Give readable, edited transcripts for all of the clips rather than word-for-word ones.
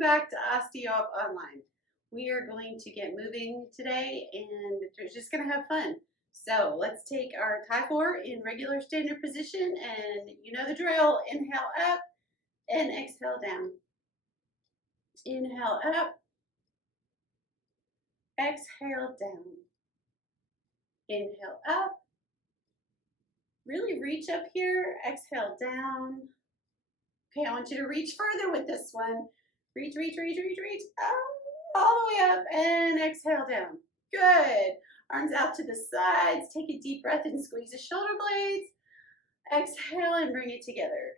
back to OsteoUp Online. We are going to get moving today and we're just going to have fun. So let's take our tie floor in regular standard position, and you know the drill. Inhale up and exhale down. Inhale up, exhale down. Inhale up, really reach up here, exhale down. Okay, I want you to reach further with this one. Reach, reach, reach, reach, reach. All the way up and exhale down. Good. Arms out to the sides. Take a deep breath and squeeze the shoulder blades. Exhale and bring it together.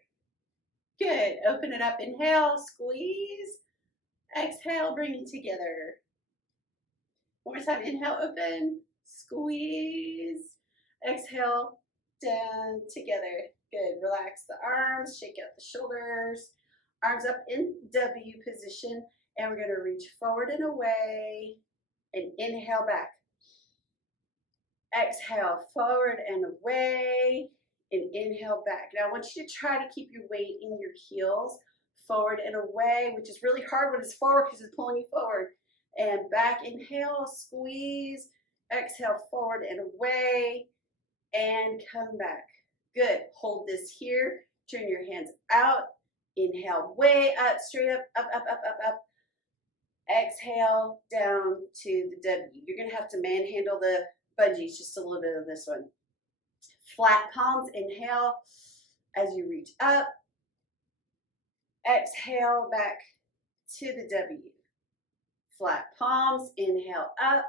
Good. Open it up. Inhale, squeeze. Exhale, bring it together. One more time. Inhale, open. Squeeze. Exhale, down, together. Good. Relax the arms. Shake out the shoulders. Arms up in W position. And we're going to reach forward and away. And inhale back. Exhale, forward and away. And inhale back. Now I want you to try to keep your weight in your heels. Forward and away, which is really hard when it's forward because it's pulling you forward. And back, inhale, squeeze. Exhale, forward and away. And come back. Good. Hold this here. Turn your hands out. Inhale, way up, straight up, up, up, up, up, up. Exhale, down to the W. You're going to have to manhandle the bungees, just a little bit of this one. Flat palms, inhale as you reach up. Exhale, back to the W. Flat palms, inhale up.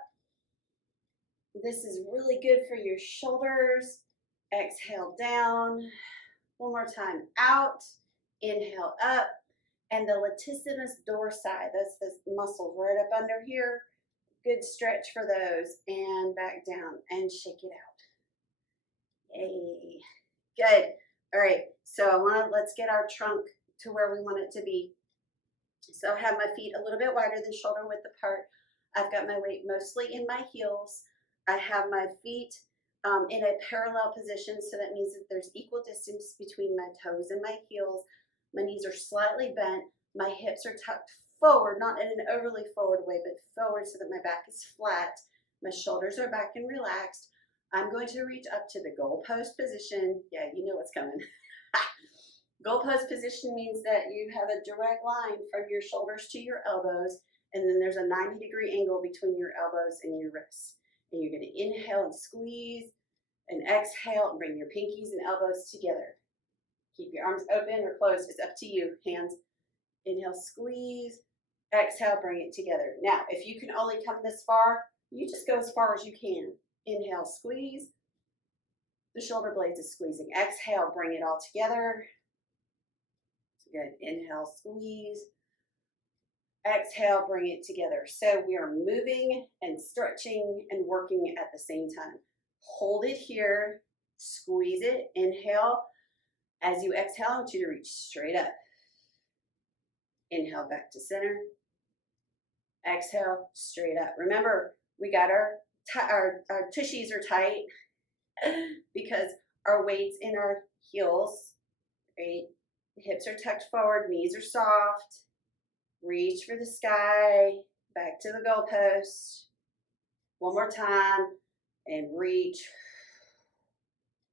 This is really good for your shoulders. Exhale, down. One more time, out. Inhale, up. And the latissimus dorsi, that's this muscle right up under here. Good stretch for those. And back down and shake it out. Yay. Good. All right. So let's get our trunk to where we want it to be. So I have my feet a little bit wider than shoulder width apart. I've got my weight mostly in my heels. I have my feet in a parallel position. So that means that there's equal distance between my toes and my heels. My knees are slightly bent. My hips are tucked forward, not in an overly forward way, but forward so that my back is flat. My shoulders are back and relaxed. I'm going to reach up to the goalpost position. Yeah, you know what's coming. Goalpost position means that you have a direct line from your shoulders to your elbows, and then there's a 90-degree angle between your elbows and your wrists. And you're going to inhale and squeeze, and exhale and bring your pinkies and elbows together. Keep your arms open or closed. It's up to you. Hands. Inhale, squeeze. Exhale, bring it together. Now, if you can only come this far, you just go as far as you can. Inhale, squeeze. The shoulder blades is squeezing. Exhale, bring it all together. Good. Inhale, squeeze. Exhale, bring it together. So we are moving and stretching and working at the same time. Hold it here. Squeeze it. Inhale. As you exhale, I want you to reach straight up. Inhale back to center. Exhale, straight up. Remember, we got our tushies are tight because our weight's in our heels, right? The hips are tucked forward, knees are soft. Reach for the sky, back to the goalpost. One more time, and reach.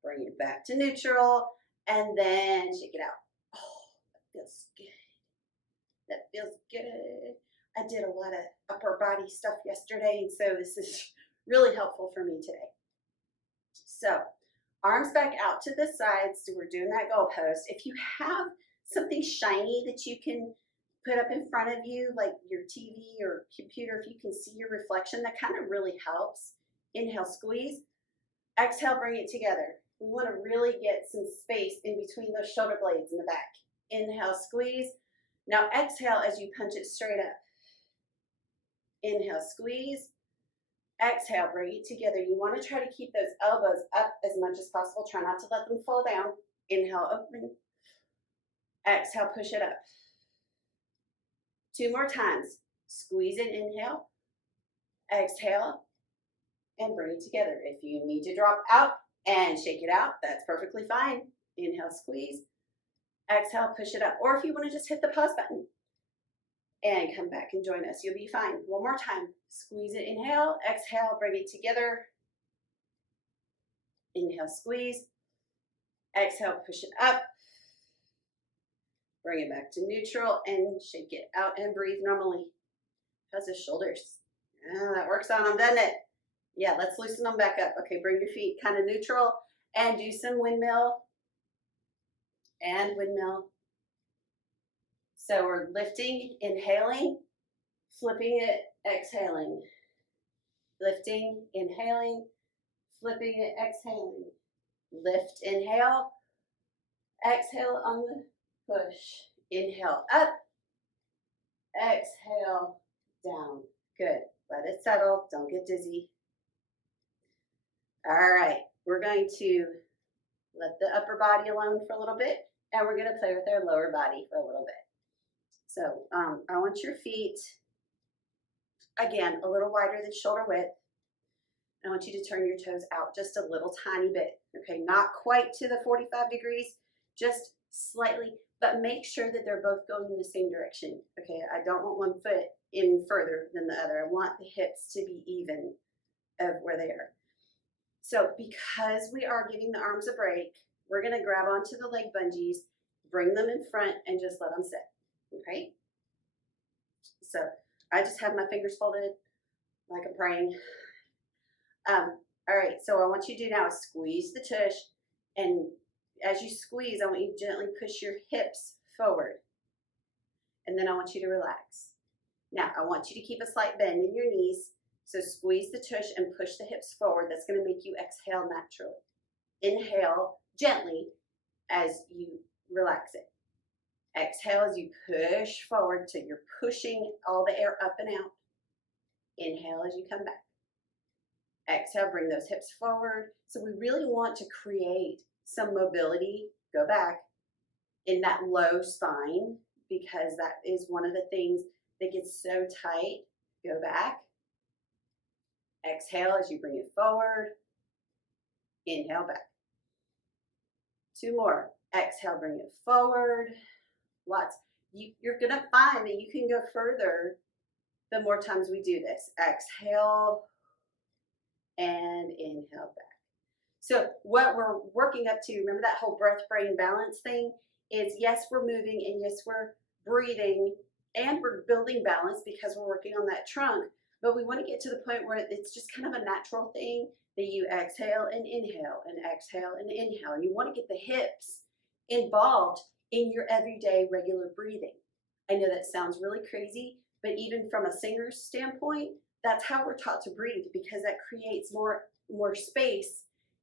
Bring it back to neutral. And then shake it out. Oh, that feels good. That feels good. I did a lot of upper body stuff yesterday, and so this is really helpful for me today. So, arms back out to the sides. So we're doing that goalpost. If you have something shiny that you can put up in front of you, like your TV or computer, if you can see your reflection, that kind of really helps. Inhale, squeeze. Exhale, bring it together. We want to really get some space in between those shoulder blades in the back. Inhale, squeeze. Now exhale as you punch it straight up. Inhale, squeeze. Exhale, bring it together. You want to try to keep those elbows up as much as possible. Try not to let them fall down. Inhale, open. Exhale, push it up. 2 more times. Squeeze it, inhale. Exhale, and bring it together. If you need to drop out and shake it out, that's perfectly fine. Inhale, squeeze. Exhale, push it up. Or if you want to just hit the pause button. and come back and join us. You'll be fine. One more time. Squeeze it, inhale, exhale, bring it together. Inhale, squeeze. Exhale, push it up. Bring it back to neutral and shake it out and breathe normally. How's the shoulders? Yeah, that works on them, doesn't it? Yeah, let's loosen them back up. Okay, bring your feet kind of neutral and do some windmill and windmill. So we're lifting, inhaling, flipping it, exhaling. Lifting, inhaling, flipping it, exhaling. Lift, inhale, exhale on the push. Inhale up, exhale down. Good. Let it settle. Don't get dizzy. All right. We're going to let the upper body alone for a little bit, and we're going to play with our lower body for a little bit. So I want your feet, again, a little wider than shoulder width. I want you to turn your toes out just a little tiny bit. Okay, not quite to the 45 degrees, just slightly, but make sure that they're both going in the same direction. Okay, I don't want one foot in further than the other. I want the hips to be even of where they are. So because we are giving the arms a break, we're gonna grab onto the leg bungees, bring them in front, and just let them sit, okay? So I just have my fingers folded like I'm praying. All right, so I want you to do now is squeeze the tush, and as you squeeze, I want you to gently push your hips forward, and then I want you to relax. Now, I want you to keep a slight bend in your knees, so squeeze the tush and push the hips forward. That's going to make you exhale naturally. Inhale gently as you relax it. Exhale as you push forward till you're pushing all the air up and out. Inhale as you come back. Exhale, bring those hips forward. So we really want to create some mobility, go back, in that low spine, because that is one of the things that gets so tight. Go back. Exhale as you bring it forward. Inhale back. Two more. Exhale, bring it forward. Lots. You're going to find that you can go further the more times we do this. Exhale and inhale back. So what we're working up to, remember that whole breath-brain balance thing, is yes, we're moving, and yes, we're breathing, and we're building balance because we're working on that trunk. But we want to get to the point where it's just kind of a natural thing that you exhale and inhale and exhale and inhale. And you want to get the hips involved in your everyday regular breathing. I know that sounds really crazy, but even from a singer's standpoint, that's how we're taught to breathe, because that creates more space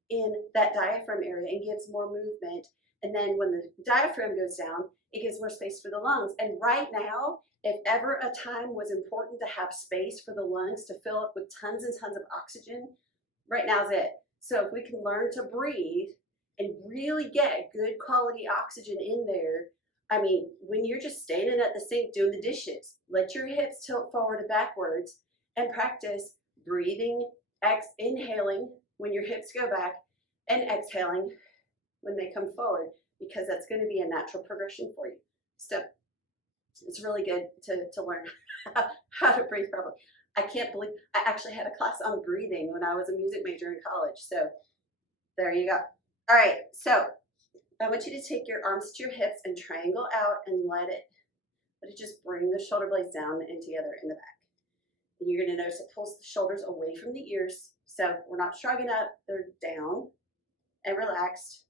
in that diaphragm area and gives more movement. And then when the diaphragm goes down, it gives more space for the lungs. And right now, if ever a time was important to have space for the lungs to fill up with tons and tons of oxygen, right now is it. So if we can learn to breathe and really get good quality oxygen in there, I mean, when you're just standing at the sink doing the dishes, let your hips tilt forward and backwards and practice breathing, inhaling when your hips go back and exhaling when they come forward, because that's going to be a natural progression for you. So it's really good to learn how to breathe properly. I can't believe I actually had a class on breathing when I was a music major in college. So there you go. All right, so I want you to take your arms to your hips and triangle out and let it just bring the shoulder blades down and together in the back. And you're going to notice it pulls the shoulders away from the ears. So we're not shrugging up, they're down and relaxed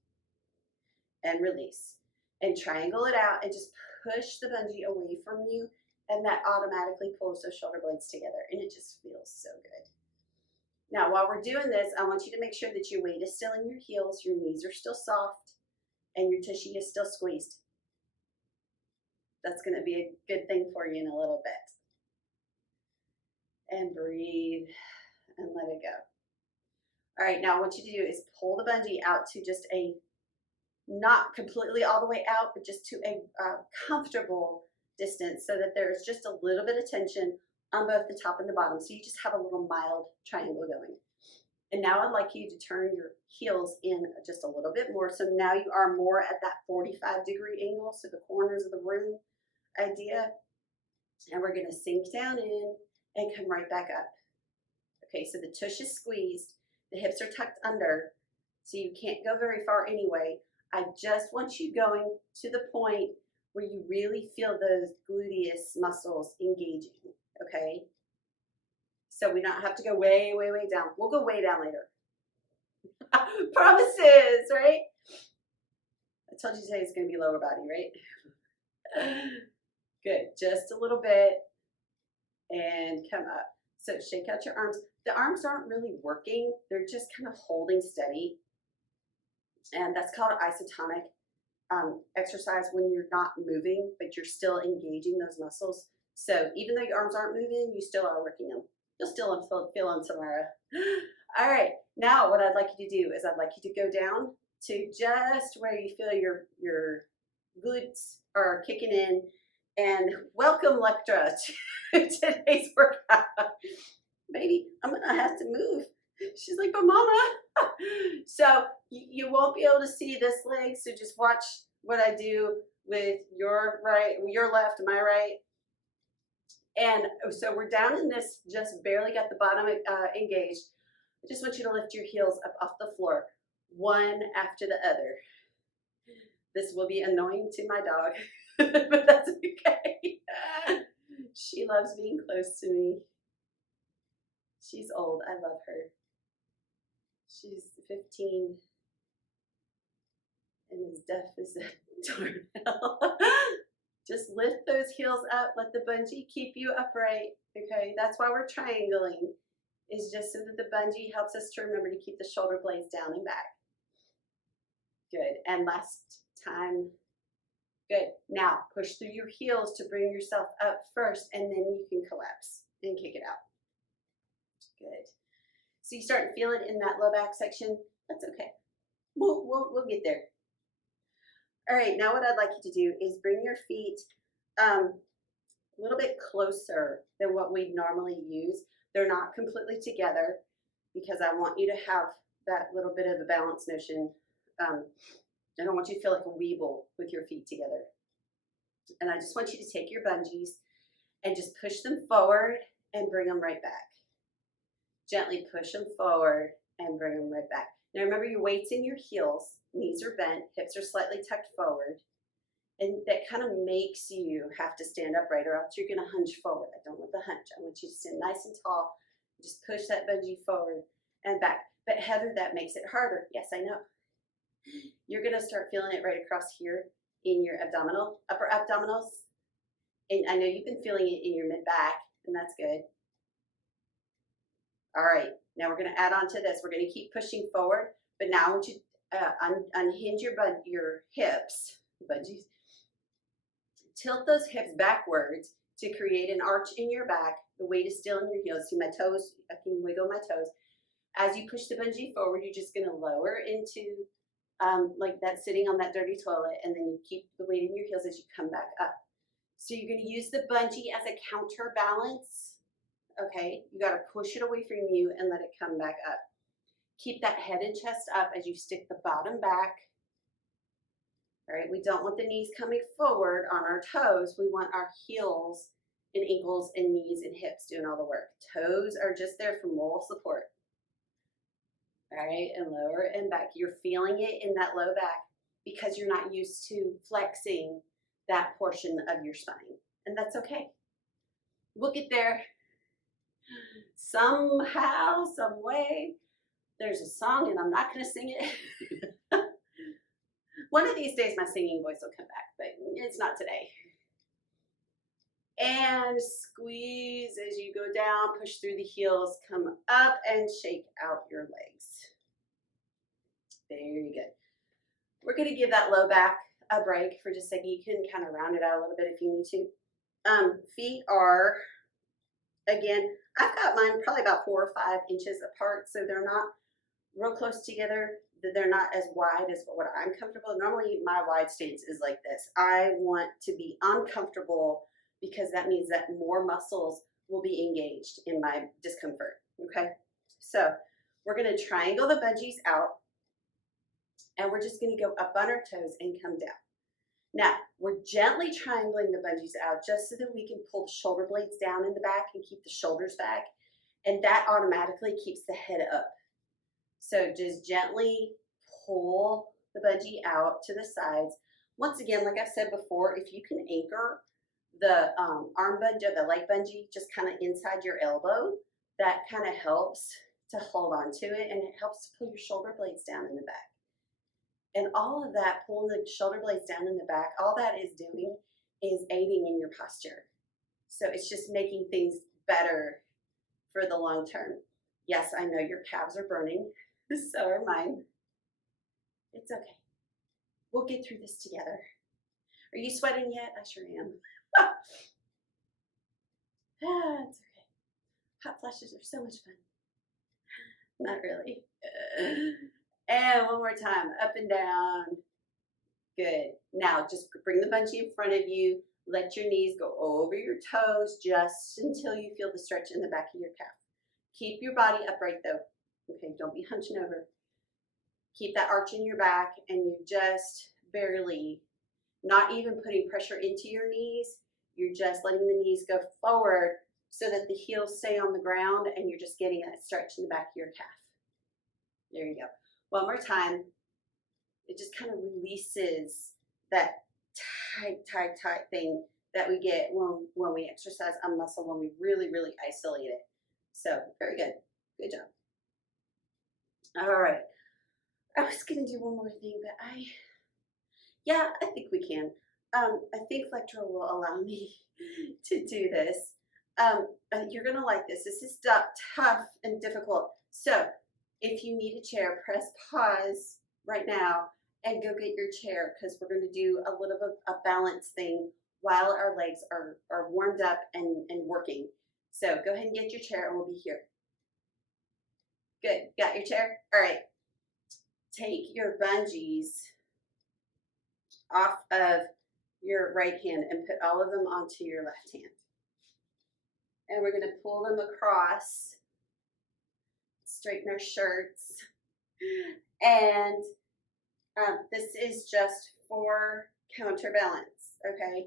and release. And triangle it out and just push the bungee away from you, and that automatically pulls those shoulder blades together, and it just feels so good. Now, while we're doing this, I want you to make sure that your weight is still in your heels, your knees are still soft, and your tushy is still squeezed. That's going to be a good thing for you in a little bit. And breathe and let it go. All right, now what I want you to do is pull the bungee out to just a, not completely all the way out, but just to a comfortable distance, so that there's just a little bit of tension on both the top and the bottom. So you just have a little mild triangle going. And now I'd like you to turn your heels in just a little bit more. So now you are more at that 45-degree angle, so the corners of the room idea. And we're gonna sink down in and come right back up. Okay, so the tush is squeezed, the hips are tucked under, so you can't go very far anyway. I just want you going to the point where you really feel those gluteus muscles engaging, okay? So we don't have to go way, way, way down. We'll go way down later. Promises, right? I told you today it's gonna be lower body, right? Good, just a little bit and come up. So shake out your arms. The arms aren't really working. They're just kind of holding steady. And that's called an isotonic exercise when you're not moving, but you're still engaging those muscles. So even though your arms aren't moving, you still are working them. You'll still feel them tomorrow. All right, now what I'd like you to do is I'd like you to go down to just where you feel your glutes are kicking in, and welcome Lectra to today's workout. Baby, I'm gonna have to move. She's like, but mama. So you won't be able to see this leg, so just watch what I do with your left, my right. And so we're down in this, just barely got the bottom engaged. I just want you to lift your heels up off the floor, one after the other. This will be annoying to my dog, but that's okay. She loves being close to me. She's old, I love her. She's 15 and as deaf as a doornail. Just lift those heels up, let the bungee keep you upright, okay? That's why we're triangling, is just so that the bungee helps us to remember to keep the shoulder blades down and back. Good, and last time. Good, now push through your heels to bring yourself up first, and then you can collapse and kick it out. Good. So you start to feel it in that low back section. That's okay. We'll get there. All right, now what I'd like you to do is bring your feet a little bit closer than what we'd normally use. They're not completely together because I want you to have that little bit of a balance notion. I don't want you to feel like a weeble with your feet together. And I just want you to take your bungees and just push them forward and bring them right back. Gently push them forward and bring them right back. Now remember, your weight's in your heels, knees are bent, hips are slightly tucked forward, and that kind of makes you have to stand upright or else you're gonna hunch forward. I don't want the hunch, I want you to stand nice and tall. Just push that bungee forward and back. But Heather, that makes it harder. Yes, I know. You're gonna start feeling it right across here in your upper abdominals. And I know you've been feeling it in your mid back, and that's good. All right, now we're going to add on to this. We're going to keep pushing forward, but now I want you to unhinge your hips, bungees. Tilt those hips backwards to create an arch in your back. The weight is still in your heels. See my toes, I can wiggle my toes. As you push the bungee forward, you're just going to lower into like that, sitting on that dirty toilet, and then you keep the weight in your heels as you come back up. So you're going to use the bungee as a counterbalance. Okay, you got to push it away from you and let it come back up. Keep that head and chest up as you stick the bottom back. All right, we don't want the knees coming forward on our toes. We want our heels and ankles and knees and hips doing all the work. Toes are just there for moral support. All right, and lower and back. You're feeling it in that low back because you're not used to flexing that portion of your spine. And that's okay. We'll get there. Somehow, some way. There's a song and I'm not going to sing it. One of these days my singing voice will come back, but it's not today. And squeeze as you go down, push through the heels, come up and shake out your legs. Very good. We're going to give that low back a break for just a second. You can kind of round it out a little bit if you need to. Feet are, again, I've got mine probably about 4 or 5 inches apart, so they're not real close together. They're not as wide as what I'm comfortable. Normally my wide stance is like this. I want to be uncomfortable because that means that more muscles will be engaged in my discomfort, okay? So we're gonna triangle the bungees out, and we're just gonna go up on our toes and come down. Now, we're gently triangling the bungees out just so that we can pull the shoulder blades down in the back and keep the shoulders back. And that automatically keeps the head up. So just gently pull the bungee out to the sides. Once again, like I've said before, if you can anchor the arm bungee or the leg bungee just kind of inside your elbow, that kind of helps to hold on to it, and it helps to pull your shoulder blades down in the back. And all of that, pulling the shoulder blades down in the back, all that is doing is aiding in your posture. So it's just making things better for the long term. Yes, I know your calves are burning, so are mine. It's okay. We'll get through this together. Are you sweating yet? I sure am. It's okay. Hot flashes are so much fun. Not really. And one more time, up and down. Good. Now just bring the bungee in front of you. Let your knees go over your toes just until you feel the stretch in the back of your calf. Keep your body upright though. Okay, don't be hunching over. Keep that arch in your back, and you just barely, not even putting pressure into your knees. You're just letting the knees go forward so that the heels stay on the ground, and you're just getting that stretch in the back of your calf. There you go. One more time. It just kind of releases that tight thing that we get when we exercise a muscle, when we really, really isolate it. So very good. Good job. All right. I was going to do one more thing, but I think we can. I think Lectra will allow me to do this. You're going to like this. This is tough and difficult. So if you need a chair, press pause right now and go get your chair, because we're going to do a little bit of a balance thing while our legs are warmed up and working. So go ahead and get your chair, and we'll be here. Good. Got your chair? All right. Take your bungees off of your right hand and put all of them onto your left hand. And we're going to pull them across, straighten our shirts. And this is just for counterbalance, okay?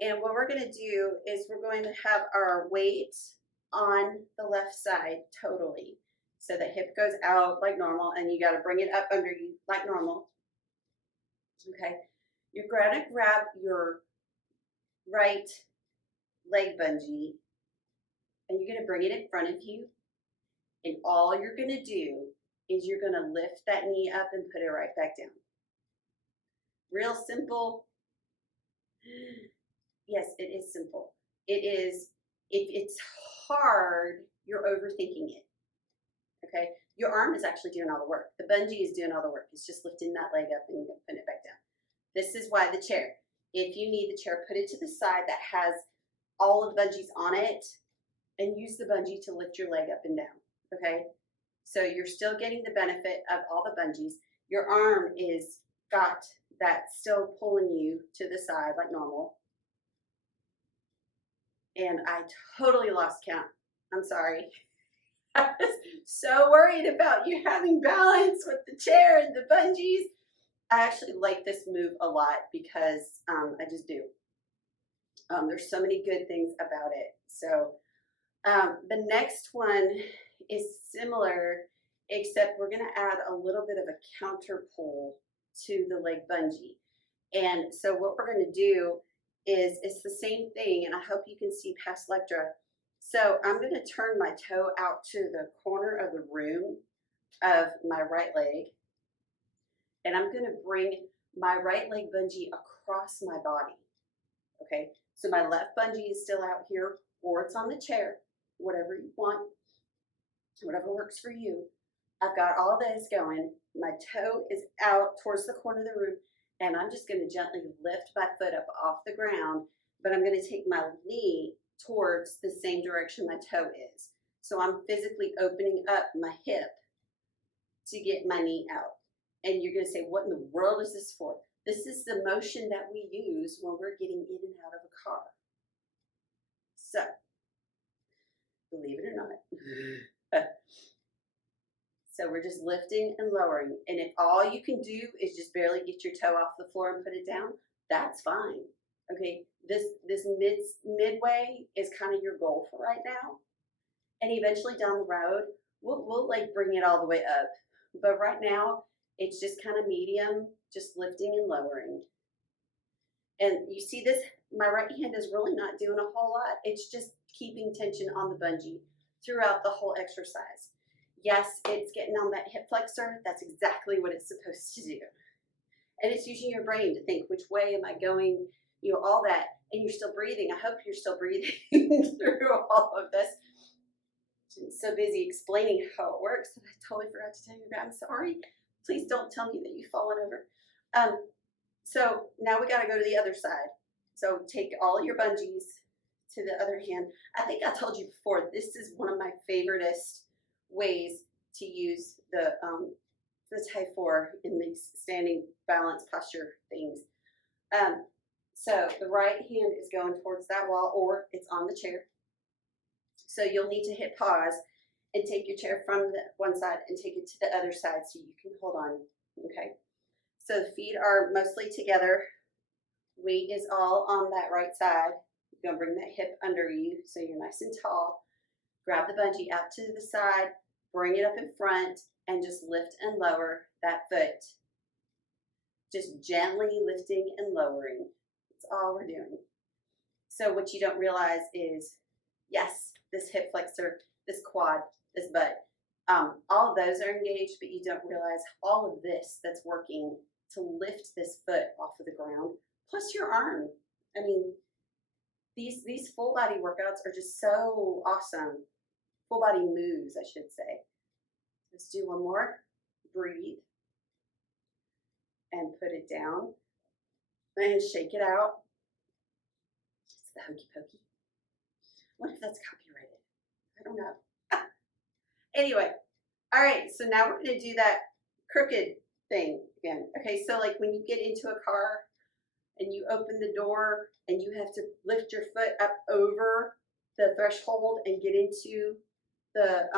And what we're going to do is we're going to have our weight on the left side totally. So the hip goes out like normal, and you got to bring it up under you like normal. Okay. You're going to grab your right leg bungee, and you're going to bring it in front of you. And all you're going to do is you're going to lift that knee up and put it right back down. Real simple. Yes, it is simple. It is. If it's hard, you're overthinking it. Okay, your arm is actually doing all the work. The bungee is doing all the work. It's just lifting that leg up and putting it back down. This is why the chair. If you need the chair, put it to the side that has all of the bungees on it, and use the bungee to lift your leg up and down. Okay, so you're still getting the benefit of all the bungees. Your arm is got that still pulling you to the side like normal. And I totally lost count. I'm sorry. I was so worried about you having balance with the chair and the bungees. I actually like this move a lot because I just do. There's so many good things about it. So the next one is similar, except we're going to add a little bit of a counter pull to the leg bungee. And so what we're going to do is it's the same thing, and I hope you can see past Lectra. So I'm going to turn my toe out to the corner of the room of my right leg, and I'm going to bring my right leg bungee across my body. Okay, so my left bungee is still out here, or it's on the chair, whatever you want, whatever works for you. I've got all this going. My toe is out towards the corner of the room, and I'm just going to gently lift my foot up off the ground, but I'm going to take my knee towards the same direction my toe is. So I'm physically opening up my hip to get my knee out. And you're going to say, what in the world is this for? This is the motion that we use when we're getting in and out of a car. So, believe it or not. So we're just lifting and lowering. And if all you can do is just barely get your toe off the floor and put it down, that's fine. Okay, this midway is kind of your goal for right now. And eventually down the road, we'll like bring it all the way up. But right now, it's just kind of medium, just lifting and lowering. And you see this, my right hand is really not doing a whole lot. It's just keeping tension on the bungee throughout the whole exercise. Yes, it's getting on that hip flexor. That's exactly what it's supposed to do. And it's using your brain to think, which way am I going, you know, all that. And you're still breathing. I hope you're still breathing through all of this. I'm so busy explaining how it works that I totally forgot to tell you that. I'm sorry. Please don't tell me that you've fallen over. So now we got to go to the other side. So take all your bungees to the other hand. I think I told you before, this is one of my favoriteest ways to use the tie 4 in these standing balance posture things. So the right hand is going towards that wall, or it's on the chair. So you'll need to hit pause and take your chair from the one side and take it to the other side so you can hold on, okay? So the feet are mostly together. Weight is all on that right side. You're gonna bring that hip under you so you're nice and tall. Grab the bungee out to the side, bring it up in front, and just lift and lower that foot. Just gently lifting and lowering. That's all we're doing. So what you don't realize is, yes, this hip flexor, this quad, this butt, all of those are engaged, but you don't realize all of this that's working to lift this foot off of the ground, plus your arm. I mean, these full body workouts are just so awesome. Full body moves, I should say. Let's do one more. Breathe. And put it down. And shake it out. It's the hokey pokey. What if that's copyrighted? I don't know. Anyway, all right, so now we're going to do that crooked thing again. Okay, so like when you get into a car and you open the door and you have to lift your foot up over the threshold and get into the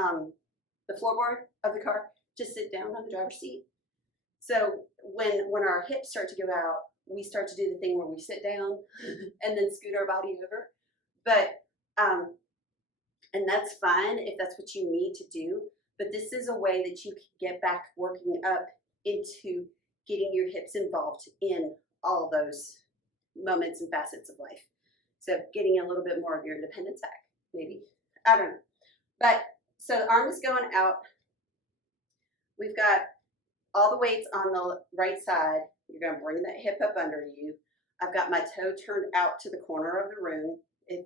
floorboard of the car, just sit down on the driver's seat. So when our hips start to go out, we start to do the thing where we sit down and then scoot our body over. But and that's fine if that's what you need to do. But this is a way that you can get back working up into getting your hips involved in all those moments and facets of life. So getting a little bit more of your independence back, maybe. I don't know. But so the arm is going out. We've got all the weights on the right side. You're going to bring that hip up under you. I've got my toe turned out to the corner of the room.